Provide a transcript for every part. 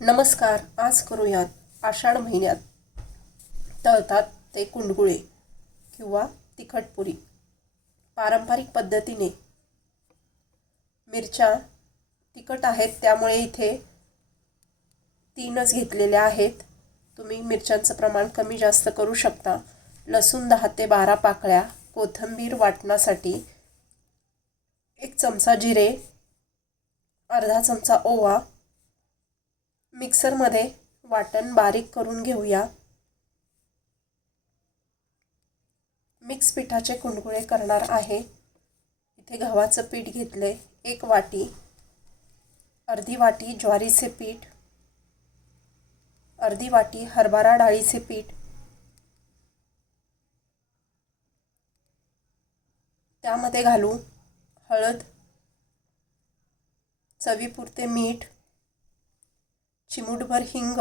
नमस्कार आज करूयात आषाढ महिन्यात तळतात ते कुंडगुळे किंवा तिखटपुरी पारंपरिक पद्धतीने मिरच्या तिखट आहेत त्यामुळे इथे तीनच घेतलेल्या आहेत. तुम्ही मिरच्यांचं प्रमाण कमी जास्त करू शकता. लसूण दहा ते बारा पाकळ्या कोथिंबीर वाटण्यासाठी एक चमचा जिरे अर्धा चमचा ओवा मिक्सरमध्ये वाटण बारीक करून घेऊया. मिक्स पिठाचे कुंडगुळे करणार आहे. इथे गव्हाचं पीठ घेतले एक वाटी. अर्धी वाटी ज्वारीचे पीठ. अर्धी वाटी हरभरा डाळीचे पीठ. त्यामध्ये घालू हळद चवीपुरते मीठ चिमूटभर हिंग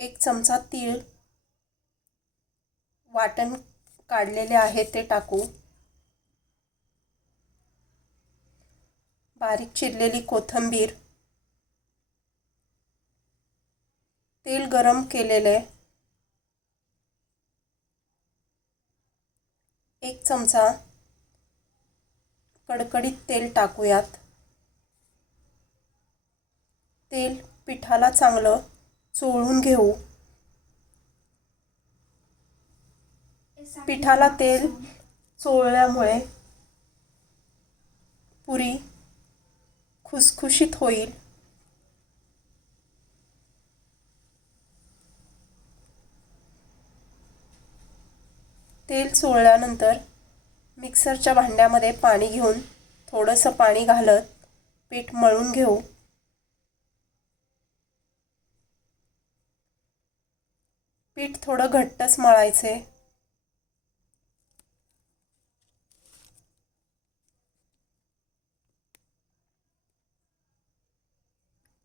एक चमचा तीळ वाटण काढलेले आहे ते टाकू. बारीक चिरलेली कोथिंबीर तेल गरम केलेले एक चमचा कडकडीत तेल टाकूयात. तेल पिठाला चांगलं चोळून घेऊ. पिठाला तेल चोळल्यामुळे पुरी खुसखुशीत होईल. तेल चोळल्यानंतर मिक्सरच्या भांड्यामध्ये पाणी घेऊन थोडंसं पाणी घालत पीठ मळून घेऊ. पीठ थोडं घट्टच मळायचे.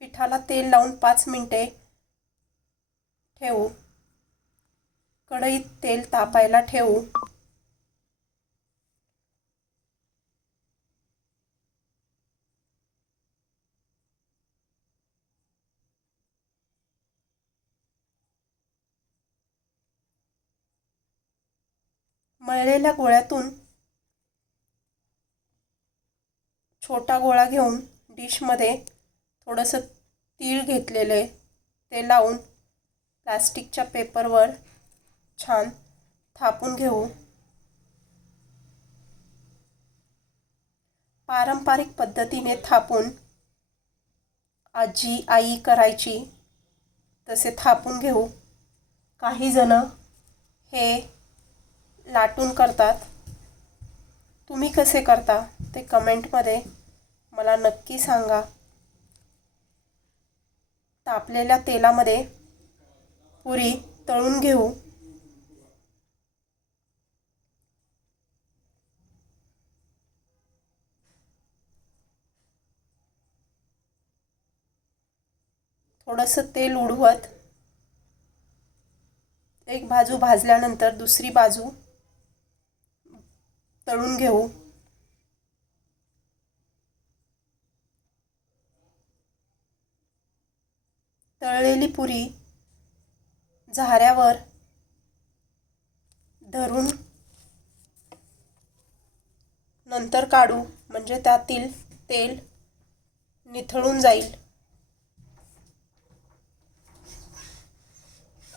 पिठाला तेल लावून पाच मिनटे ठेवू. कढईत तेल तापायला ठेवू. मळलेल्या गोळ्यातून छोटा गोळा घेऊन डिशमध्ये थोडंसं तीळ घेतलेले ते लावून प्लास्टिकच्या पेपरवर छान थापून घेऊ. पारंपरिक पद्धतीने थापून आजी आई करायची तसे थापून घेऊ. काही जण हे लाटून करतात. तुम्ही कसे करता ते कमेंटमध्ये मला नक्की सांगा. तापलेल्या तेलामध्ये पुरी तळून घेऊ. थोडंसं तेल उडवत एक बाजू भाजल्यानंतर दुसरी बाजू तळून घेऊ. तळलेली पुरी झाऱ्यावर धरून नंतर काढू म्हणजे त्यातील तेल निथळून जाईल.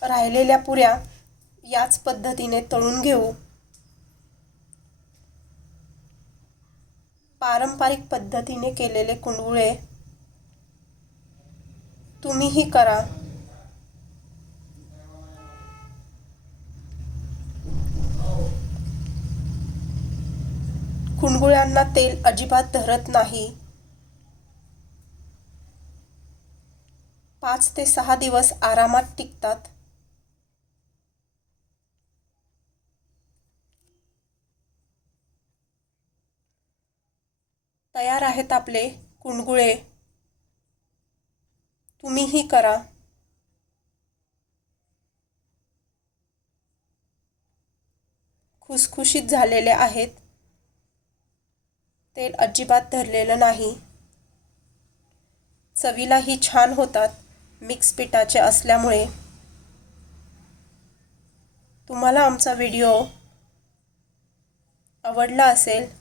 राहिलेल्या पुऱ्या याच पद्धतीने तळून घेऊ. पारंपरिक पद्धतीने केलेले कुंडुळे तुम्हीही करा. कुंडगुळ्यांना तेल अजिबात धरत नाही. पाच ते सहा दिवस आरामात टिकतात. तयार आहेत आपले कुंडगुळे तुम्हीही करा. खुसखुशीत झालेले आहेत. तेल अजिबात धरलेलं नाही. चवीलाही छान होतात मिक्स पिठाचे असल्यामुळे. तुम्हाला आमचा व्हिडिओ आवडला असेल